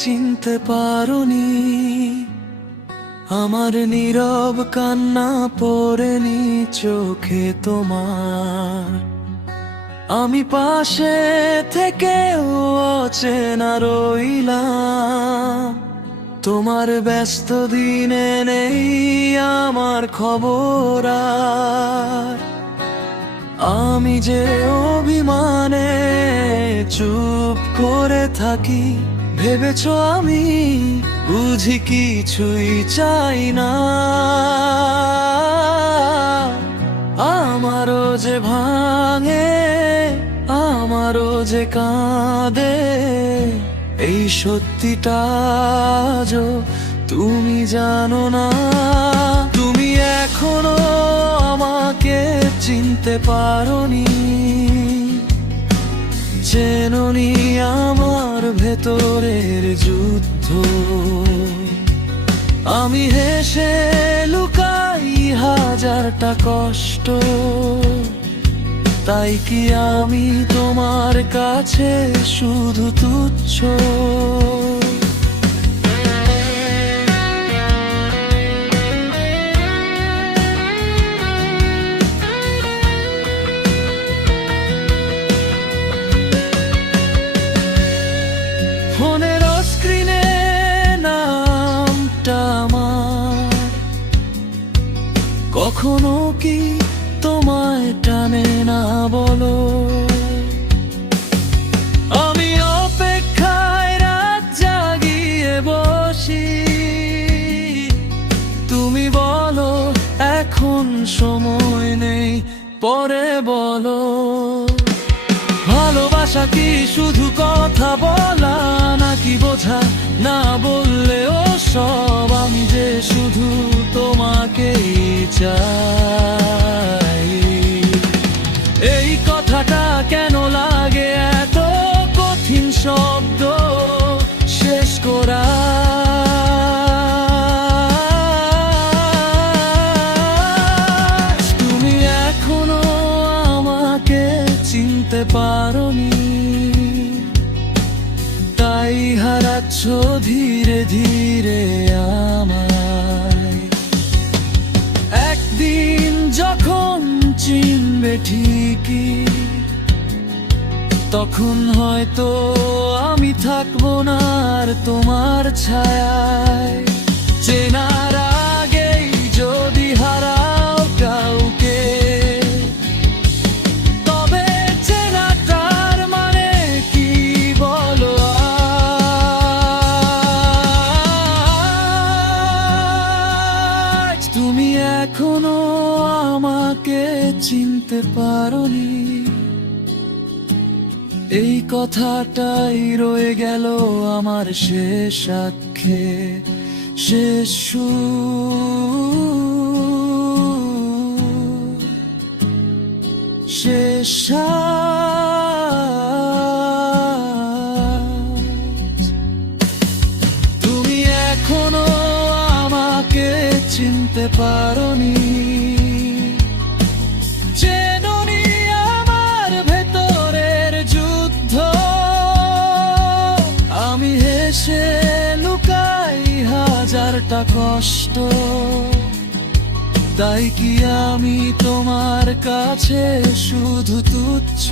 চিনতে পারোনি, আমার নীরব কান্না পড়েনি চোখে তোমার। আমি পাশে থেকেও অচেনা রইলাম, তোমার ব্যস্ত দিনে নেই আমার খবর আর। আমি যে অভিমানে চুপ করে থাকি, ভেবেছো আমি বুঝি কিছুই চাই না। আমারও যে ভাঙে, আমারও যে কাঁদে, এই সত্যিটা আজও তুমি জানো না। তুমি এখনো আমাকে চিনতে পারোনি, চেনোনি আমার ভেতরের যুদ্ধ। আমি হেসে লুকাই হাজারটা কষ্ট, তাই কি আমি তোমার কাছে শুধু তুচ্ছ? ফোনের স্ক্রিনে নামটা আমার, কখনো কি তোমায় টানে না বলো? আমি অপেক্ষায় রাত জাগিয়ে বসি, তুমি বলো এখন সময় নেই, পরে বলো। ভালোবাসা কি শুধু কথা বলা নাকি বোঝা? না বললেও সব, আমি যে শুধু তোমাকেই চাই। এই কথাটা কেন লাগে এত কঠিন শব্দ শেষ করা? তুমি এখনো আমাকে চিনতে পারোনি, তাই হারাচ্ছ ধীরে ধীরে আমায়। একদিন যখন চিনবে ঠিকই, তখন হয়তো আমি থাকবো না আর তোমার ছায়ায়। চেনার আগেই যদি হারাও কাউকে, তবে চেনাটার মানে কি বলো? আজ তুমি এখনো আমাকে চিনতে পারোনি, এই কথাটাই রয়ে গেল আমার শেষ সাক্ষে, শেষ সুর, শেষ শ্বাস। তুমি এখনো আমাকে চিনতে পারোনি, চেনোনি আমার ভেতরের যুদ্ধ। আমি হেসে লুকাই হাজারটা কষ্ট, তাই কি আমি তোমার কাছে শুধু তুচ্ছ?